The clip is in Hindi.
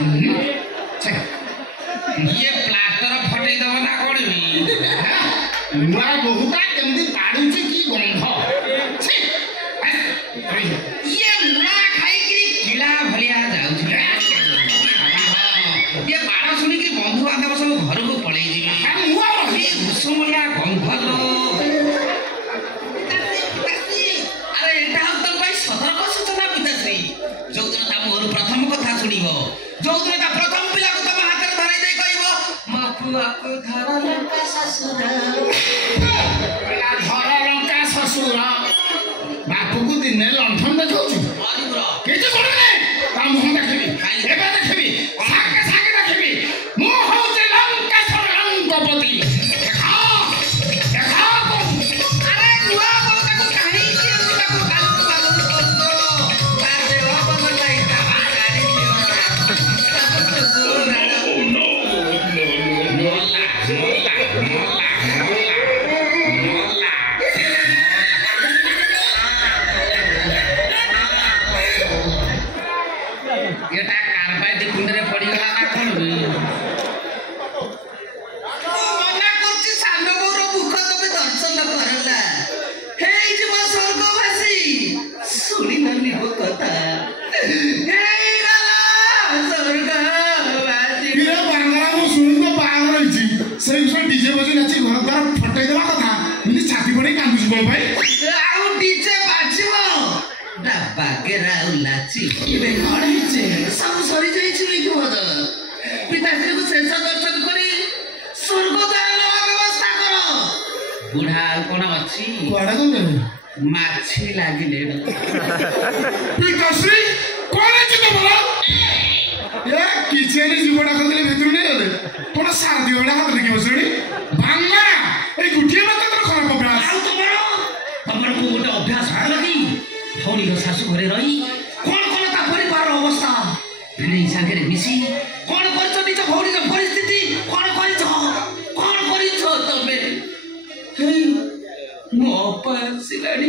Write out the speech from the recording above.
ये प्लास्टर फटे दब ना कोड़ी नुआ बहुता केमती पाडुची की गंध ये मुड़ा खाई कि किला भलिया जाउछ ये बाड़ा सुनी कि बंधु बांधव सब घर को पळै जिबे नुआ ये घुसमुलिया गंध लो अरे एटा हम तो भाई सतर्क सूचना पिताश्री जो दिन ता मोर प्रथम कथा सुनिबो जो दिन ता प्रथम पिला को तम हाथ रे धरै दे कहबो मपुआ को धरलंका ससुर धरलंका ससुर बापू को दिने लंठन देखाउछु केते कोडे ता मुह देखबी एबे देखबी साके साके देखबी मु होते लंका लंकापति देखा देखा अरे नुआ बोलता को काहे कि उनका को कालू कालू सोतो बारे हो बन गई ता गाड़ी एटा कार्बाइड कुंडरे पड़ी गला ना कोन मना करछि सानो मोर मुख तबे दर्शन करला हे जीव स्वर्गवासी सुनी ननी हो कथा हे गला स्वर्गवासी ये बांगरा मु सुनि तो बांग रहिछि सेई से डीजे बजि नाची घर द्वार फटै देबा कथा मिनी छाती पड़े कांदुछि बोल भाई आउ डीजे बाजिबो डब्बा केरा उलाची इबे कोन हिचे सब सरी जाई छि कि होद पिताश्री को शेष दर्शन करी स्वर्ग द्वार व्यवस्था करो बुढ़ा कोन अछि कोडा कोन देबे माछी लागिले पिताश्री कोन अछि तो बोला ये किचेनी जीवडा खदले भितर नै गले कोन सार दिवडा हाथ देखि बसड़ी भांगा ए गुटिया मत तर खराब अभ्यास आउ तमर को गोटे अभ्यास हला कि भौनी रो सासु घरे रही कोन कोन ता परिवार अवस्था भिनै सागरे मिसी कोन करछ निज भौनी रो परिस्थिति कोन करिछ तबे हे मो पासिलाडी